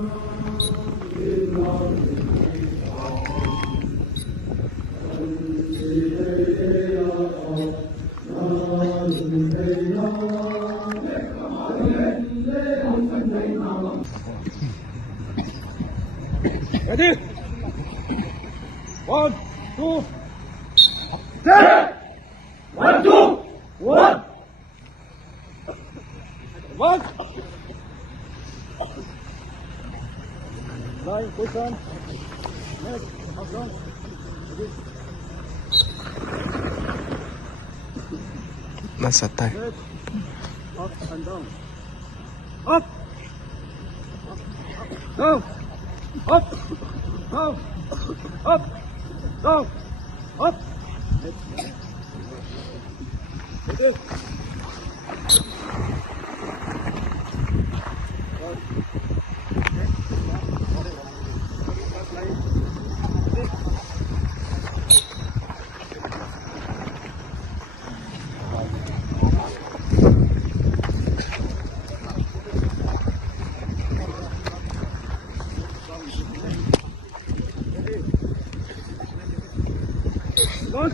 Ready? 1, 2, set! 1, 2, 1. 1. Line, position. Next, up down. Ready? Nasa tayo. Next, up and down. Up. Down. Up. Down. Up. Down. Up. Ready? One.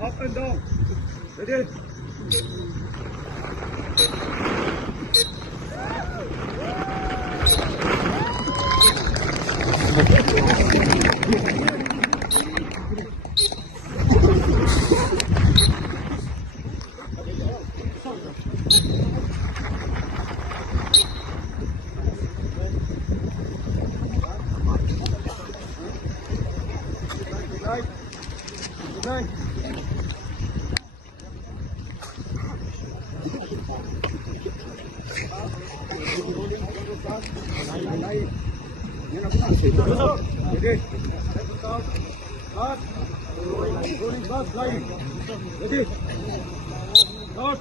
Up and down. Ready? Good night. Ready? Start. Rolling back, sliding. Ready? Start.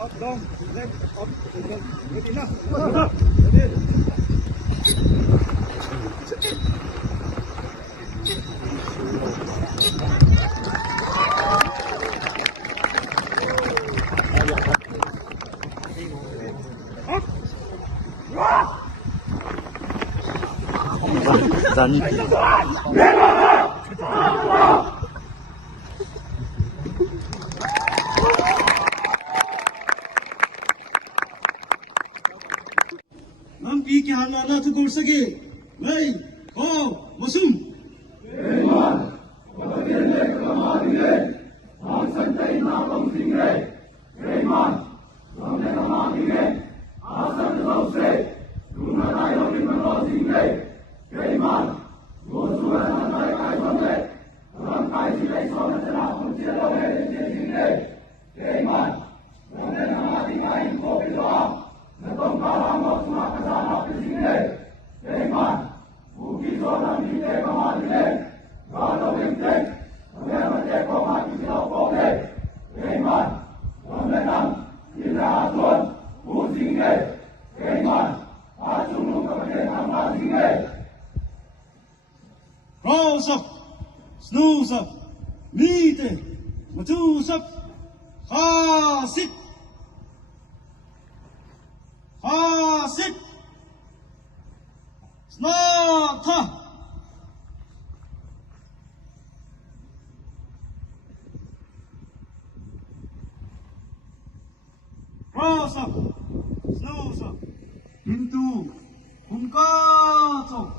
Up, down, left, up, ready now. Ready. Nam pi kya na tu kor sake mai ko masum Iman wadele kamadile nam santai na bang singre Iman namne namadile asan rause duna tayo bin mano singre Iman gosuwa na tai kai bamle ram kai silai sona tera punche lo he singre Iman namne namadile ko bidoa Natong kalang mo sumakasama pisingre, Iman, buki solang hinte kamadile, galawing tek, kamemate ko makisilaw koke, Iman, wamenang, ilahatun, pusingre, Iman, asunong kapatid ang pasingre. Rolls of snow. Snoozer, Mite, Matusap, Hasit, Hasit, Snata, Rasa, Snoozer, Pintu, Kumkato,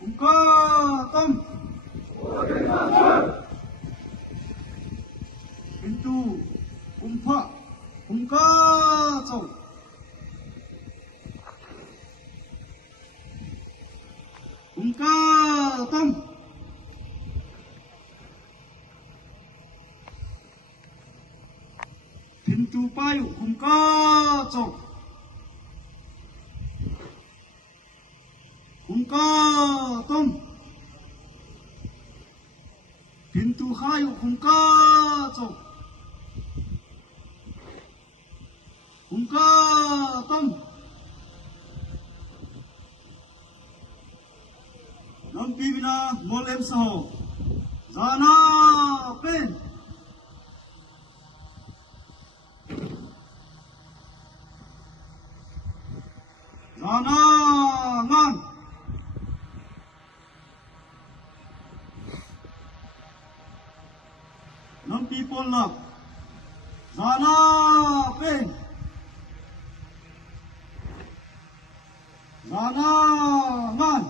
Kumkatam, Pintu, Kumpa, Kumkato, Kumkatam, Pintu payu, Kumkato, Kumkatam, Pintu hayu, Kumkato, Kumkatam, Lampi bina molem saho, Zana pen, Zana ngan, Lampi polak, Zana pen, Zana ngan.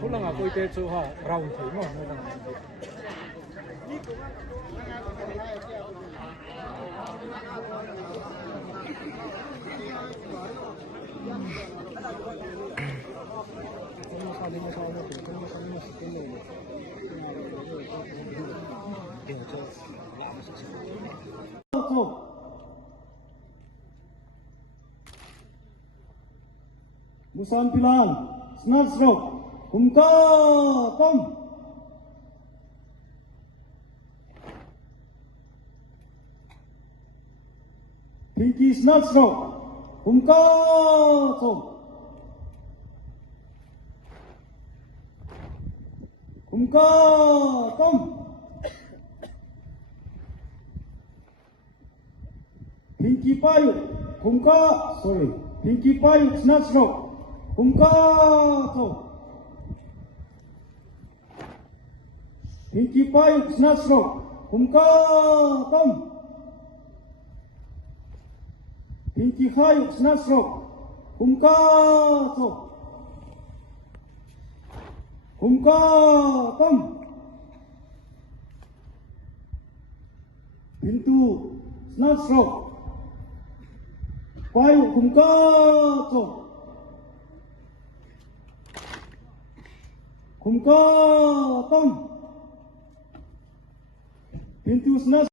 Pulang aku itu ha round thử ngon nữa là Musan Pilang, Snatsrok, Kumkatam, Pinky Snatsrok, Kumkatam, Kumkatam, Pinky Payu, Pinky Payu Snatsrok, Kumkatam, Pinky Payu Snatsrok, Kumkatam, Pinky Hayu Snatsrok, Kumkatam, Kumkatam, Pintu Snatsrok, Payu Kumkatam, Kumkatam, Pintu Snatsrok.